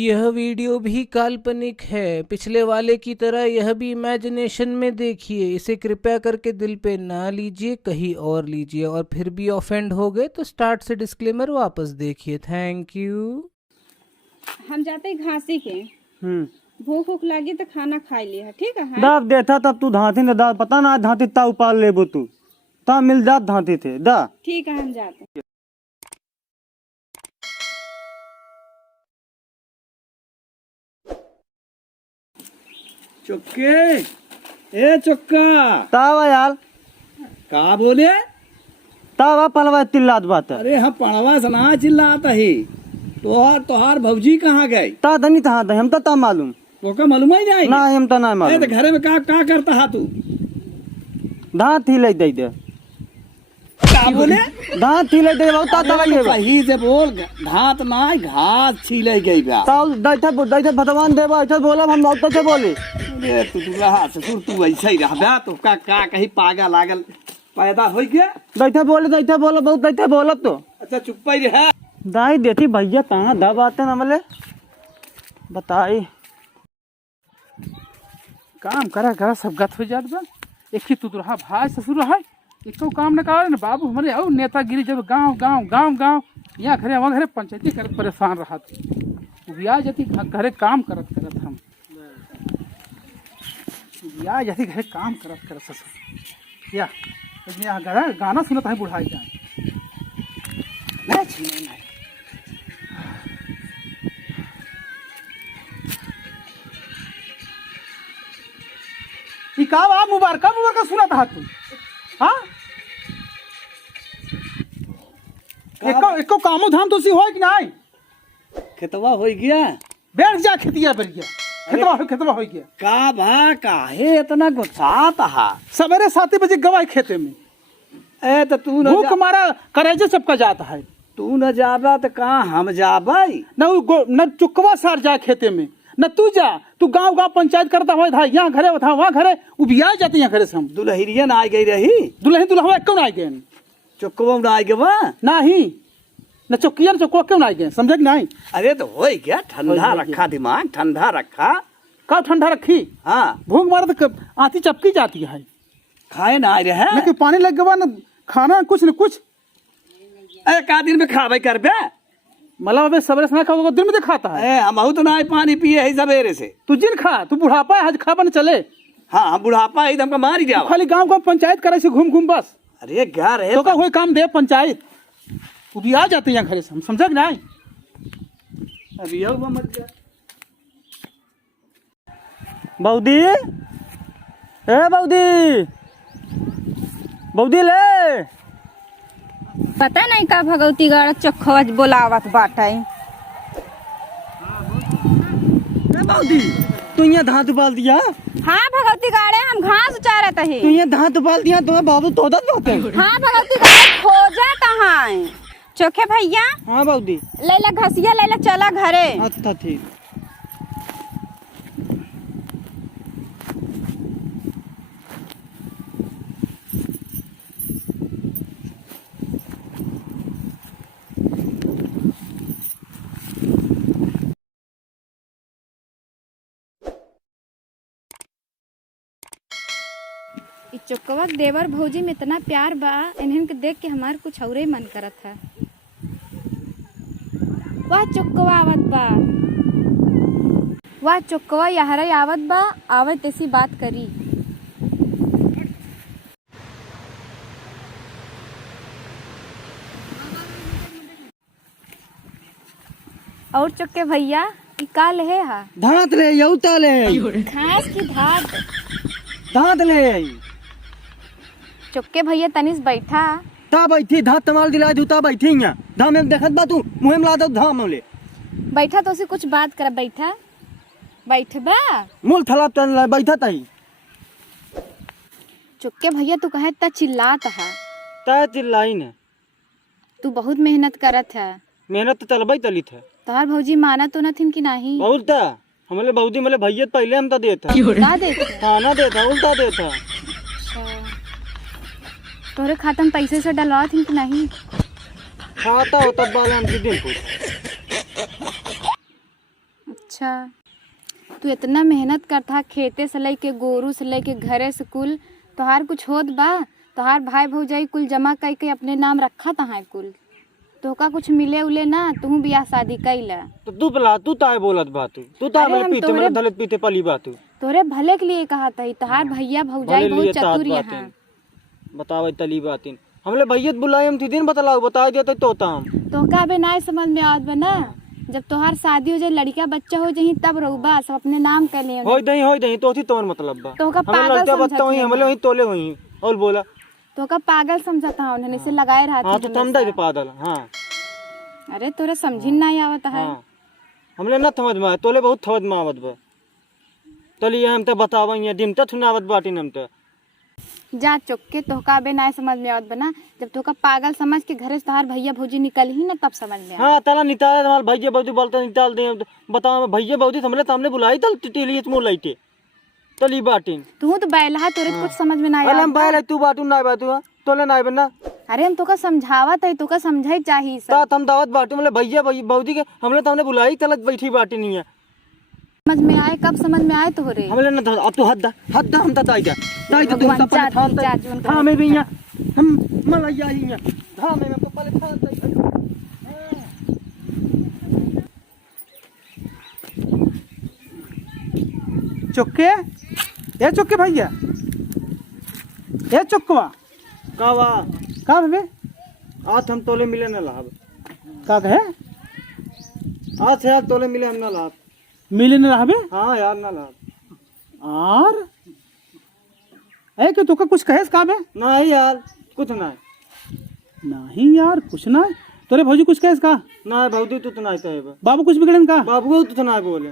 यह वीडियो भी काल्पनिक है। पिछले वाले की तरह यह भी इमेजिनेशन में देखिए। इसे कृपया करके दिल पे ना लीजिए, कहीं और लीजिए। और फिर भी ऑफेंड हो गए तो स्टार्ट से डिस्क्लेमर वापस देखिए। Thank you. हम जाते घासी के भूख भूख लगी तो खाना खा लिया। ठीक है दाब देता तब तू धांती ने दा पता ना धांती ता उपाल लेबो तू ता मिल जात धांती थे दा। ठीक है हम जाते हैं। चुक्के ए चुक्का तावा यार का बोले। तावा पलवा तिल्लात बात है। अरे हम पढ़वा सना चिल्लाता ही। तोहार भौजी कहाँ गई। ता धनी तहाँ था हम तो ता मालूम वो का मालूम ही नहीं। ना हम तो ना मालूम। तो घरे में का करता हा तू। धात ही ले दे का बोले धात ही ले दे ता ता ये सही से बोल। धात ना घास छीले गई बा। ता दैथे भगवान देवा ऐसा बोला हम लौट से बोले। अरे तू रहा ससुर तू ऐसा ही रह तो का कहीं पागल लागल पैदा हो गया। दैथे बोले बहुत दैथे बोला तो। अच्छा चुप ही रह। दाई देती भैया कहाँ दब आते ना मले बताई। काम करा करा सब गत हो जात बा। एक ही तू रहा भाई ससुर रहा एको काम न करे न बाबू हमारे आओ नेतागिरी जब गांव गांव गांव गांव यहाँ घरे वहाँ घरे पंचायती करत परेशान रहा ब्याह जति घरे काम करत हम ब्याह जति घरे काम करत ससुर या यहाँ घरे गाना सुनत है बुढ़ाई जाए नहीं छीने नहीं। का मुबारक सुना था तू। हाँ एको कामो धाम तो सी हो कि नहीं। खेतवा हो गया बैठ जा खेतिया बढ़िया खेतवा हो गया का भा काहे इतना गुस्सात हा। सवेरे 7 बजे गवाई खेते में। ए तो तू न भूख मारा करेजे सबका जाता है। तू न जाबा तो कहाँ हम जाबाई। न चुकवा सार जाए खेते में न तू जा। तू गांव गांव पंचायत करता हुआ था यहाँ घरे था वहाँ घरे उबिया जाते यहाँ घरे से हम। दुल्हरियन आ गई रही दुल्हवा क्यों ना आ गए। चुकवा न आ गए नहीं न चौकिया न चौकवा क्यों ना आ गए समझे कि नहीं। अरे तो हो गया ठंडा रखा दिमाग ठंडा रखा। कब ठंडा रखी। हाँ भूख मारा तो आती चपकी जाती है। खाए ना आ रहे लेकिन पानी लग गवा न खाना कुछ न कुछ। एक दिन में खावे कर बे मतलब अबे सवेरे से ना खाओगे दिन में तो खाता है। हम तो ना पानी पिए है सवेरे से। तू जिन खा तू बुढ़ापा है आज खा बन चले। हाँ बुढ़ापा है हमको मार जाओ। खाली गांव गांव पंचायत करे से घूम बस। अरे घर है तो का कोई काम दे पंचायत वो भी आ जाते हैं घरे से हम समझा नहीं। अभी मत जा बौदी ए बौदी ले पता नहीं का भगवती गढ़ चखवा बोलावत बाटे। बौदी तू यहाँ धात उबाल दिया। हाँ भगवती गाड़े हम घास उचारत है। तू यहाँ धात उबाल दिया तो बाबू तो बात है। हाँ भगवती गाड़े खोजा कहाँ है चोखे भैया। हाँ बौदी लैला घसिया लैला चला घरे। अच्छा ठीक। चुकवा देवर भौजी में इतना प्यार बा इन्हन के देख के हमार कुछ और ही मन करत है। वाह चुकवा आवत बा वाह चुकवा यहरा आवत बा आवत ऐसी बात करी। और चुक्के भैया का ले हा धात ले यौता ले घास की धात धात ले चुक्के भैया तनिस बैठा ता बैठी धात तमाल दिला जूता बैठी यहाँ धाम में देखत बा तू मुँह में ला दो धाम ले बैठा तो उसे कुछ बात कर बैठा बैठबा मूल थलाप तन बैठा तही। चुक्के भैया तू कहे ता चिल्लात है। ता चिल्लाई ने तू बहुत मेहनत करत है। मेहनत तो चलबई तली थे। तोहर भौजी माना तो न थिन कि नहीं। बहुत था हमले बहुदी मले भैया पहले हम तो देता का देते खाना देता उल्टा देता। तोहरे खाता में पैसे से डलवा थिन कि नहीं। खाता हो तब बाल हम दिन पूछ अच्छा, तू इतना मेहनत करता खेते से लेके गोरू से लेके घरे से कुल, तोहार कुछ होत बा? तोहार भाई भौजाई कुल जमा करके अपने नाम रखा तहाँ कुल, तोहका कुछ मिले उले ना? तू बियाह शादी कैला तो तू पला तू ताए बोलत बा तू ताए अरे मेरे हम पीते तोहरे- मेरे दलित पीते पली बा तू तोरे भले के लिए कहा था। तोहार भैया भौजाई भले बहुत लिए तात चतुर बातिन। यहाँ। बतावे तली बातिन हमले भैयत बुलाए हम थी दिन बतलाओ बता देते तो हम तोहका अबे ना समझ में आवत बा ना? जब तोहार शादी हो जाए, लड़का बच्चा हो जाए, तब रहुबा सब अपने नाम कर लिए। होई दही तो थी तोर मतलब बा तोहका हमले पागल लड़का बच्चा हुई समझत हमले वही तोले हुई और बोला तोहका पागल समझता हूँ, उन्हें से लगाए हाँ रहती तो थम दे पादल हाँ अरे तोरे समझी ना आवत है। हाँ हमले न समझ में आए, तोले बहुत समझ में आवत बा तली हम तो बतावा ये दिन तक सुनावत बाटिन हम तो जा चुक के तोहका अबे ना समझ में आवत बना। जब तोहका पागल समझ के घरे से तोहार भैया भौजी निकल ही ना, तब समझ में आ। हाँ तला निकाल हमारे भैया बौदी बोलते निकाल दे बताओ भैया बौदी हमले सामने बुलाई तल टिली मुंह लाइटे तली बाटिन तू तो बैला तोरे कुछ समझ में ना अरे हम आवत। बाय तू बाटू ना बाटू तोले ना बना अरे हम तोका समझावत है, तोका समझाई चाहिए सब। ता हम दावत बाटू मतलब भैया बौदी के हमले सामने बुलाई तलत बैठी बाटी नहीं है समझ में आए कब समझ में आए तोहरे? हमले ना अब तो हद हम ता ताई जा तू भगवान सब पर जात ही जात जोन हां मैं भी यहां हम मलैया ही यहां हां मैं को पहले था चुक्के ए चुक्के भैया ए चुक्कवा कावा का बे आज हम तोले मिले ना लाभ का कहे आज यार तोले मिले हम ना लाभ मिले न रहबे हाँ यार ना लाभ और ए के तोका कुछ कहेस का बे? नहीं यार कुछ ना नहीं यार कुछ ना। तोरे भौजी कुछ कहेस का? ना भौदी तू तो नहीं कहे बाबू कुछ बिगड़न का? बाबू तू तो ना बोले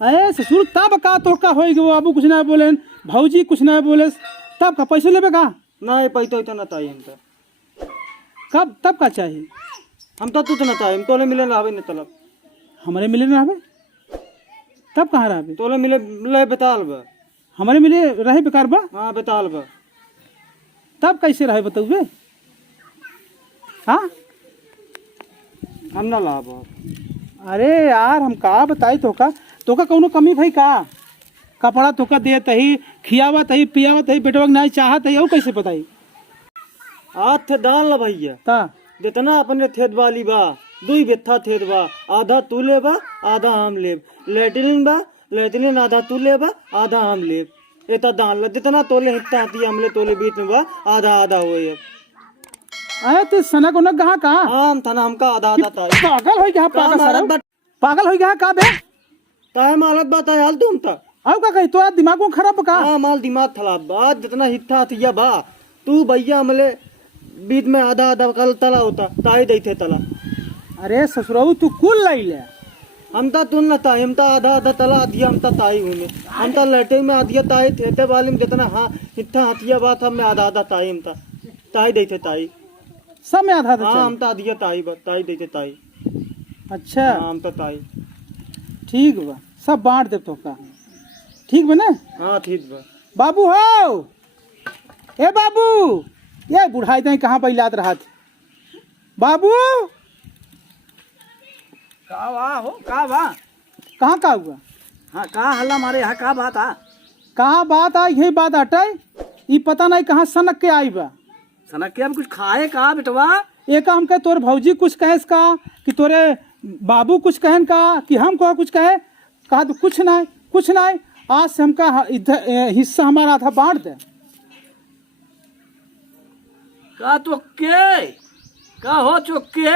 अरे ससुर तब का तोका होई गो, बाबू कुछ ना बोलेन, भौजी कुछ ना बोलेस, तब का पैसे लेबे का? नहीं पैसा तो ना ताई हम तो कब तब का चाहिए? हम तो तू तो ना ताई हम तोले मिले ना आवे न तलब हमारे मिले न रहबे तब कहाँ रहबे? तोले मिले ले बेताल बा हमारे मिले रहे बेकार बा, हाँ बेताल बा तब कैसे रहे बताऊबे? हाँ हम ना लाभ अरे यार हम का बताई तोका कौनो कमी भाई का? कपड़ा तोका देत ही, खियावत ही, पियावत ही, बेटवा के नहीं चाहत ही, और कैसे बताई? आज थे दान ला भैया ता जितना अपने थेद वाली बा दुई बेथा थेद बा आधा तू ले बा आधा हम लेब लेटरिन बा लेटरिन आधा तू ले बा आधा हम लेब एता दान ला जितना तोले हिस्सा आती हमले तोले बीच में बा आधा आधा होए अरे ते सनक उनक कहाँ का? हम थाना हमका आधा आधा ताई पागल हो गया पागल मालक सारा? बा पागल हो गया का बे? ताए मालक बा ताए हाल तुम ता अब का कही तो दिमाग को खराब का? हाँ माल दिमाग खराब बा जितना हिस्सा थिया बा तू भैया हमले बीच में आधा आधा कल तला होता ताई देते तला अरे ससुराऊ तू कुल लाई ले। हम ता तुन न ताई हम ता आधा आधा तला आधिया हम ता ताई हुने हम ता लेटे में आधिया ताई थेते वाली में जितना हाँ हिस्सा हथिया बा था मैं आधा आधा ताई हम ता ताई देते ताई सब में आधा हाँ था। हम ता आधिया ताई बा ताई देते ताई अच्छा हाँ हम ता ताई ठीक बा, सब बांट दे तो का ठीक बा ना? हाँ ठीक बा बाबू हो ए बाबू, ये बुढ़ाई दे कहाँ पर इलाज रहा थी? बाबू का वाह हो का वाह कहाँ का हुआ? हाँ का हल्ला मारे यहाँ का बात आ कहाँ बात आई यही बात हटे, ये पता नहीं कहाँ सनक के आई बा। सनक के हम कुछ खाए का बेटवा एक हम कहे तोर भौजी कुछ कहेस का कि तोरे बाबू कुछ कहन का कि हम को कुछ कहे? कहा तो कुछ नहीं आज से हमका इधर हिस्सा हमारा था बांट दे। का तो के का हो चुके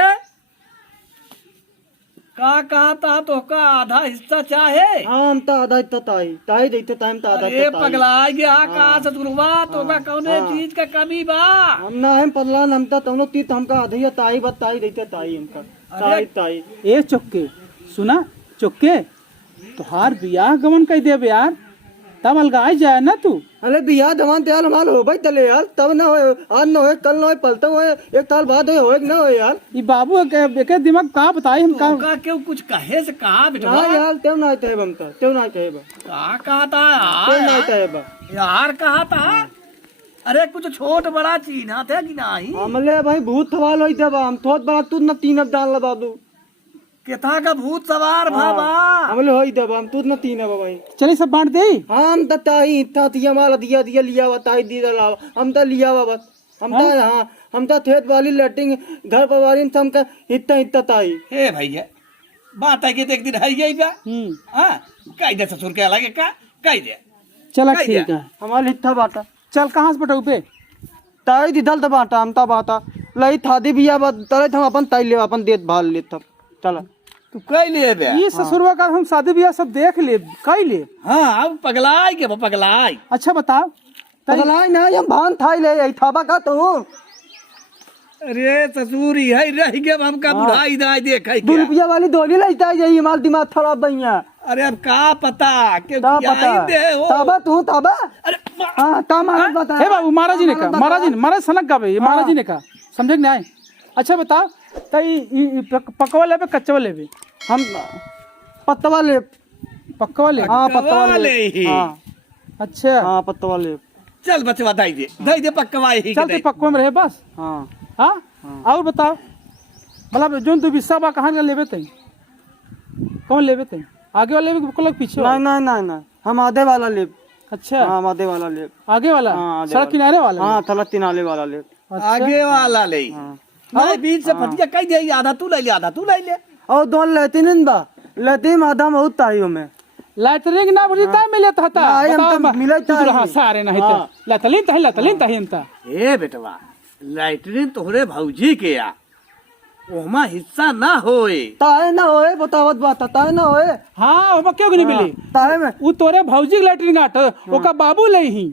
का कहा था तो का आधा हिस्सा चाहे हाँ हम ता आधा हिस्सा ताई ताई देते टाइम ता आधा अरे हिस्सा ताई पगला गया का सतुरवा तो का कौने चीज का कमी बा हम ना हम पगलान हम ता तनो तीत हमका आधिया ताई बा ताई देते ताई हमका ताई ताई ए चुक्के सुना चुक्के, तुहार बियाह गमन कह देवे यार, तब अलगाई जाए ना तू। अरे बियाह दवान त्याल हमाल हो भाई तले यार तब ना होए आज ना होए कल ना होए पलता होए एक साल बाद होए ना होए यार ये बाबू के दिमाग का बताई हम का? का क्यों कुछ कहे से कहा बेटवा हाँ यार तेव ना आते है बमता तेव ना आते है बा का कहा था तेव ना यार आते है बा यार कहा था अरे कुछ छोट बड़ा चीना थे कि नहीं हमले भाई भूत थवाल होई दे बा हम थोत बड़ा तू ना तीन अब डाल लगा दू केथा का भूत सवार भाबा हमले होई दब हम तू न तीन है भाई चलिए सब बांट दे। हम त ताई इतना तिया माला दिया दिया लिया बताई दी लावा हम त लिया बस हम त हां हम त थेत वाली लैटिंग घर पर वाली हम का इतना इतना ताई हे भैया बात है कि एक दिन है गई बा हां कह दे ससुर के अलग का कह दे चला कह ठीक दिया। है। हमारी इतना बाटा चल कहाँ से बटाऊ पे ताई दिदल त बाटा हम त बाटा लई थादी बिया बात तले हम अपन ताई ले अपन देत भाल ले तब चला तू कह ले बे ये ससुरवा का हम शादी ब्याह सब देख ले कई ले। हां अब पगलाई के पगलाई अच्छा बताओ पगलाई ना हम भान थाई ले आई थाबा का तू अरे ससुर है रह गए हमका बुढ़ाई दाई देखै 2 के रुपया वाली दोली लेता यही माल दिमाग खराब भैया अरे अब का पता के ता पता दे हो ताबा तू ताबा अरे हां ता मालूम बता हे बाबू महाराज जी ने कहा महाराज सनक का भाई महाराज जी ने कहा समझे कि नहीं। अच्छा बताओ तई पकवा लेबे कच्चवा लेबे हम पत्तवा ले पक्कवा ले। हां पत्तवा ले ले हां अच्छा हां पत्तवा ले चल बचवा दाई दे पक्कवा ही चल तो पक्कवा में रहे बस। हां हाँ और बताओ मतलब जो तू बिस्सा बा कहाँ लेबे तई कौन लेबे तई आगे वाला लेबे को लग पीछे वाला? नहीं नहीं नहीं हम आधे वाला ले अच्छा हां आधे वाला ले आगे वाला हाँ, आगे सड़क वाला। किनारे वाला हां थला तिनाले वाला ले आगे वाला ले नहीं बीच से फटिया कह दे आधा तू ले ले आधा तू ले ले और दोन लेतिन बा लेतिन आधा बहुत ताई में लैटरिंग ना बोली ताई मिले था नहीं, हम तो मिले था ही। हाँ सारे नहीं तो हाँ। लतलिन तही अंता ए बेटवा लैटरिन तोहरे भौजी के आ ओमा हिस्सा ना होए ताए ना होए बतावत बात ताए ना होए हाँ वो क्यों नहीं मिली ताए में वो तोरे भौजी के लैटरिन गाट ओका बाबू ले ही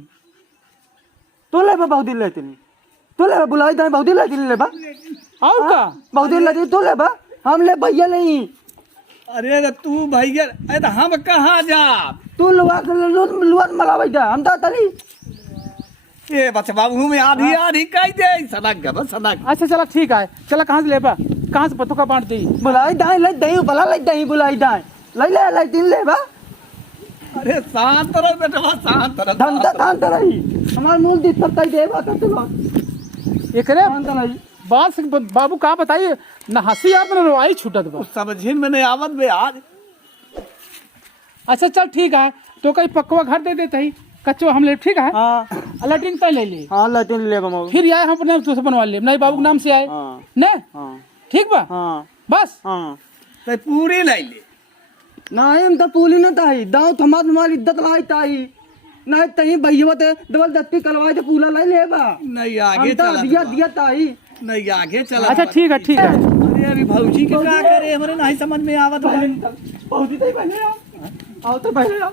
तू ले बा बहुत दिन लेतिन तू ले बुलाई दाई बहुत दिन लेतिन ले बा और का बहुत दिन लेतिन तू ले बा हम ले भैया नहीं अरे रे तू भैया ए तो हम कहाँ जा तू लुआ मला बैठा हम ता तली ए बचवा मुंह में आधी आधी कह दे सनक गब सनक अच्छा चला ठीक है चला कहाँ से लेबा कहाँ से पत्तों का बांट दी बुलाई दाई ले दई भला ले दई बुलाई दाई ले लेतिन ले बा अरे शांत रह बेटवा शांत रह धंधा धान रही हमार मूल दी तब तक दे बात तू एकरे धान रही बात से बाबू कहाँ बताइए न हंसी आप न रोवाई छूटत बा। समझिन में नहीं आवत बे आज अच्छा चल ठीक है तो कहीं पक्कवा घर दे देते ही कच्चो हम ले ठीक है हां लैटरिन तय ले ली हां लेतिन ले बा फिर आए हम अपने से बनवा ले नहीं बाबू के नाम से आए हां ने हां ठीक बा हां बस हां तो पूरी ले ले नहीं हम तो पूली न ताई दाव थमात माल इज्जत लाई ताई नहीं तही भैया ते डबल दत्ती करवाए तो पूला लाई लेबा नहीं आगे हम तो चला दिया दिया ताई नहीं आगे चला अच्छा ठीक है ठीक है अरे अभी भौजी के क्या करे हमारे नहीं समझ में आवत है बहुत ही पहले आओ तो पहले आओ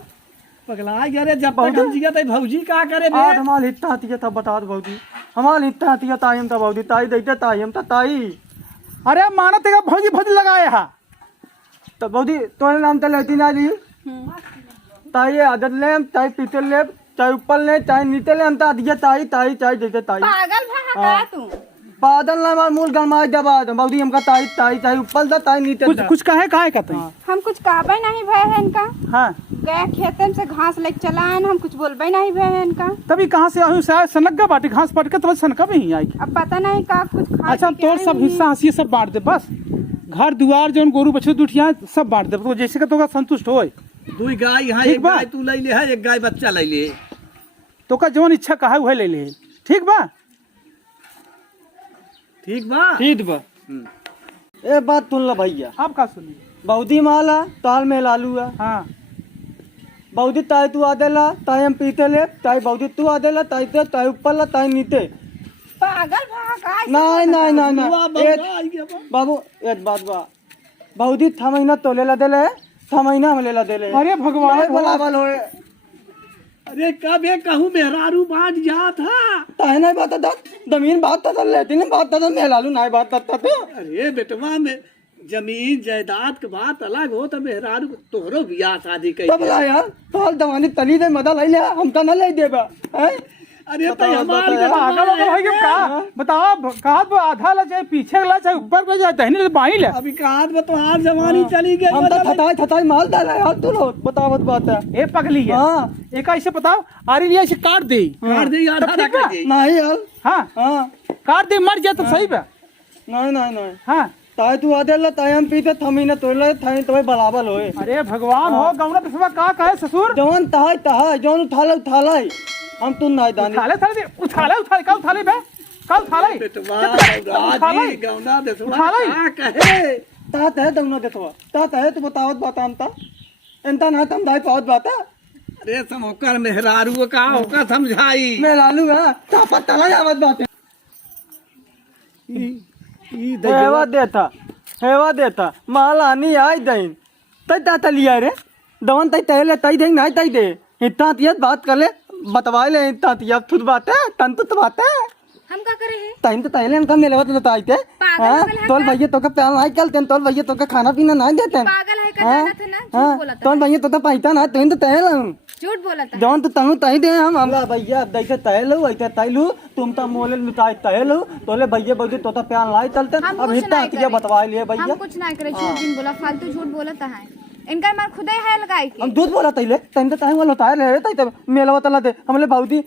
पगला अरे जब तक हम जिया तो भौजी क्या करे बे आज हमाल इतना आती है तब बता दो बहुत ही हमाल इतना आती है ताई हम तो बहुत ही ताई देते ताई हम तो ताई अरे मानत है भौजी भौजी लगाए हा तो बहुत ही तोरे नाम तो लेती ना ली ताई आदत ले चाहे पीते ले चाहे ऊपर ले चाहे नीचे ले हम तो दिया ताई ताई चाहे देते ताई पागल भा तू बादल ना मार मूल गरमाई दबा बहुत ही हमका ताई ताई चाहे ऊपर दा ताई नीचे कुछ दा। कुछ कहे कहते हैं हम कुछ कहबे नहीं भय है इनका हाँ गया खेतन से घास लेके चलान हम कुछ बोलबे नहीं भय है इनका तभी कहाँ से आयु से सनक बाटी घास पट के तो सनका भी ही आएगी। अब पता नहीं का कुछ खा अच्छा पी के तोर आई सब होंगी। हिस्सा हंसी सब बांट दे बस घर दुआर जो गोरू बछड़े दुठिया सब बांट दे तो जैसे का तो संतुष्ट हो दुई गाय यहाँ ठीक एक बा। गाय तू ले ले है एक गाय बच्चा ले ले तो का जवन इच्छा कहा वह ले ले ठीक बा ठीक बा ठीक बा ए बात तुन ला भैया आप का सुनी बहुदी माला ताल में लालू है हाँ बहुदी ताई तू आदेला ताई हम पीते ले ताई बहुदी तू आदेला ताई ते ताई ऊपर ला ताई नीचे पागल भा का नहीं नहीं नहीं बुआ नहीं एक बंगा आई गया बा। बाबू एक बात बा बहुदी 6 महीना तो ले ला देले 6 महीना हम ले ला देले अरे भगवान नहीं बोलावल होए अरे कब ये कहूँ मेहरारू बाज जा था ताई नहीं बात था जमीन बात था लेती नहीं बात था मैं लालू नहीं बात था तो अरे बेटवा में जमीन जायदाद के बात अलग हो तो मेहरारू तोहरो बियाह शादी कई तब ला यार तो दवानी तली दे मदा ले ले हम तो न ले देबा हैं अरे तो हमारे पागल हो गए कि का बताओ कहा तो आधा ला चाहे पीछे ला चाहे ऊपर ला चाहे दाहिने बाई ले अभी कहा में तो हार जवानी चली गई हम तो थताई माल डाला यार तू लो बतावत बात है ए पगली है हाँ एक ऐसे बताओ आरी लिया से काट दे काट दे यार तो ठीक बा। नहीं यार हाँ हाँ काट दे मर जाए तो सही बा नहीं नहीं नहीं हाँ ताई तू आदे ला ताई हम पीते थमी न तोले थाई तो बराबर होए। अरे भगवान हो गौना दसवा का कहे ससुर जवन तहाई जवन उठाले हम तू नाई दानी उठाले का उठाले बे का उठाले राजी गौना देसवा का कहे तात है दौना देतवा तात है तू बतावत बाता हमता एंता ना तम दाई पावत बाता। अरे समोकर मेहरारू का होका समझाई मैं लालू है ता पता ला आवत बात हेवा देता मालानी आई दईन तई ता लिया रे दवन तई तहले तई देंग नहीं तई दे इतना तियत बात कर ले बतवाए ले इतना तियत खुद बात है तन तो बात है हम का करे है टाइम तो तहले इनका मेले वत बताई थे हां तोल भैया तो का प्यार नहीं करते तोल भैया तो का खाना पीना नहीं देते पागल है का जाना था ना झूठ बोला था तोल भैया तो पाइता ना तई तो तहले झूठ बोला था जौन तो तहु तही दे हम भैया दैसे तहलू ऐसे तहलू तुम तो मोले मिटाई तहलू तोले भैया बोलते तो प्यार लाई चलते अब हिता तिया बतवाए लिए भैया हम कुछ नहीं करे झूठ दिन बोला फालतू झूठ बोला था है इनका मार खुदे है लगाई के हम दूध बोला तैले तैन तो ताई वाला ताय ले तै तो मेलवा तला दे हमले बाउदी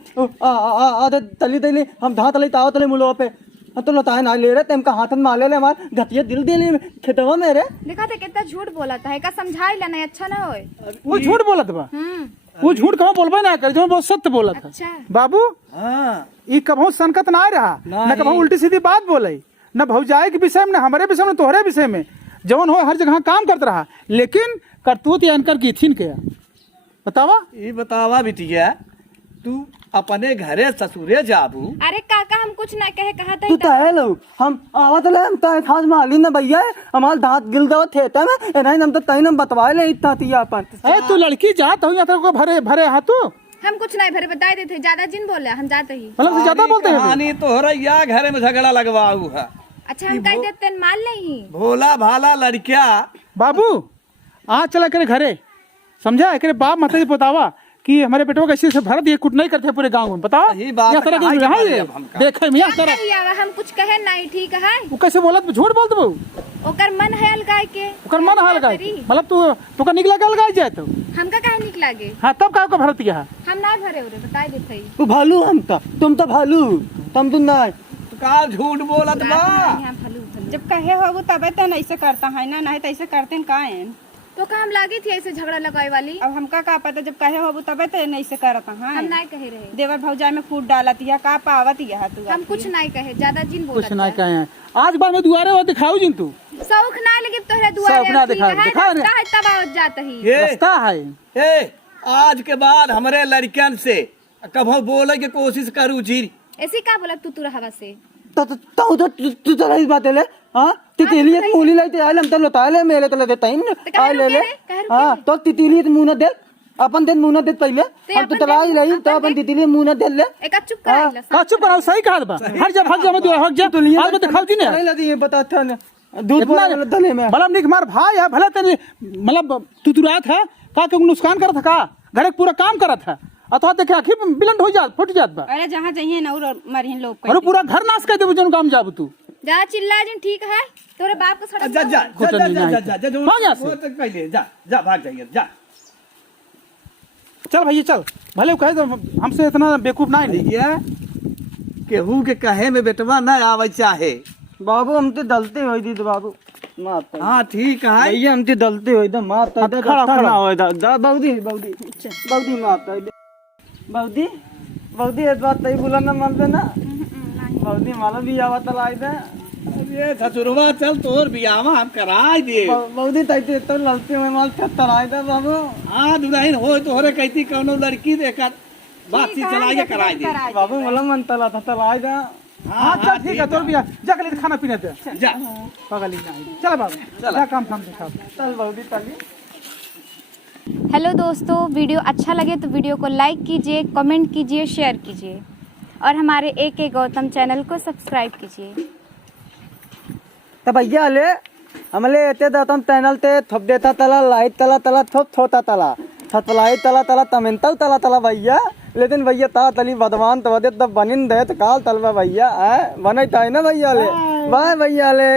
आ तली तली हम धा तली ताव तले मुलो पे तो लताय ना ले रे तेम का हाथन माले ले मार गतिया दिल दे ले खेतवा मेरे देखा था कितना झूठ बोला था है का समझाई लेना अच्छा ना होए वो झूठ बोलत बा वो झूठ कहो बोलबे ना कर जो बहुत सत्य बोलत है अच्छा बाबू हां ई कभू संकट ना रहा न कभू उल्टी सीधी बात बोले न भौजाई के विषय में न हमारे विषय में तोहरे विषय में जवन हो हर जगह काम करता रहा लेकिन करतूत या इनकर की थीन के बतावा ये बतावा बिटिया तू अपने घरे ससुरे जाबू अरे काका हम कुछ ना कहे कहा था तू ताय लो हम आवत ले हम ताय खास माली ना भैया हमार दांत गिल दो थेता में एनाई हम तो तैन हम बतवाए ले इतना तिया अपन ए तू लड़की जात हो या तेरे को भरे भरे हाथू हम कुछ नहीं भरे बताए देते ज्यादा जिन बोले हम जाते ही मतलब ज्यादा बोलते हैं कहानी तोहरा या घरे में झगड़ा लगवाऊ है अच्छा हम कह देते मान नहीं भोला भाला लड़किया बाबू आज चला करे घरे समझा करे बाप माता जी बतावा कि हमारे बेटों का इसी से भर दिए कुछ नहीं करते पूरे गांव में बताओ यही बात या तरह कहाँ के जमा है रहे ये अब हमका। देखे मियां तरह नहीं आवा हम कुछ कहे नहीं ठीक है वो कैसे बोलत झूठ बोलत बहू ओकर मन है अलगाय के ओकर मन हाल गए मतलब तू का निकला के अलगाई जाए तो हमका कहे निकला गे हां तब का भरत गया हम ना भरे उरे बताए देते ही तू भालू हम तो तुम तो भालू तुम तो ना का झूठ बोलत बा यहाँ फलू जब कहे हो तबे तो ऐसे करता है ना नहीं तो ऐसे करते का है तो का हम लागी थी ऐसे झगड़ा लगाए वाली अब हमका का पता जब कहे हो तबे तो ऐसे करता है हम नहीं कहे रहे देवर भौजाई में फूट डालत या का पावत या तू हम कुछ नहीं कहे ज्यादा जिन कुछ बोला नहीं कहे हैं आज बार में दुआरे वो दिखाऊ जिन तू सौख ना लगे तोहरे दुआरे सौख ना अब ठीक दिखा- है, दिखा रे। रास्ता है तब आवत जात ही ये रास्ता है ए आज के बाद हमारे लड़कियन से कभो बोले के कोशिश करू जी ऐसे का बोला तू हवा से तू तो रही बात ले हां तितली मूली लाइते आले हम तो लताय ले मेले तो ले देता ही आ ले ले हां तो तितली मुंह न दे अपन दिन मुंह न दे पहले हम तो तलाई रही तो अपन तितली मुंह न दे ले एक चुप कराइला का चुप कराओ सही कहा बा हट जा भाग जा मत हट जा आज में दिखाऊ जी ने नहीं लदी ये बता था ना दूध वाला दले में भला निक मार भाई है भला तेरे मतलब तू रात है का के नुकसान करत था का घर के पूरा काम करत है अथवा देखे आखिर बिलंड हो जात फट जात बा अरे जहाँ जाइए ना और मरियन लोग अरे पूरा घर नाश कर दे जन काम जाब तू जा चिल्ला जिन ठीक है तोरे बाप को सड़क जा जा कुछ जा नहीं, जा नहीं। जा जा जो भाग यहाँ से। वो तक पहले जा जा भाग जाइए जा चल भैया चल भले वो कहे तो हमसे इतना बेवकूफ ना है भैया केहू के कहे में बेटवा न आवे चाहे बाबू हम तो दलते होई दी तो बाबू माता हाँ ठीक है भैया हम तो दलते होई दा माता दा खड़ा, ना खड़ा। होई दा बहुदी माता बहुदी बहुदी इस बात तई बोला ना मन पे ना बहुदी माला भी आवत लाई दे अरे ससुरवा चल तोर बियावा हम कराई दे बहुदी तई तो ललते में माल तराई दे बाबू हाँ दुल्हन हो तोहरे कहती कौनो लड़की देकर बातचीत चला के कराई दे बाबू मला मन तला था तलाई दे हाँ चल ठीक है तोर भैया जा के खाना पीना दे जा पगली नहीं चल बाबू जा काम काम दिखा चल बहुदी तली हेलो दोस्तों वीडियो अच्छा लगे तो वीडियो को लाइक कीजिए कमेंट कीजिए शेयर कीजिए और हमारे एक गौतम चैनल को सब्सक्राइब कीजिए तो भैया ले हमले येते दातम चैनल ते थप देता तला लाइट तला तला थप थोता तला थतलाई तला तला तमेंतल तला तला भैया लेकिन भैया ता तली बदवान तो वदे तब बनिन दे तो काल तलवा भैया है बने ताई ना भैया ले बाय भैया ले।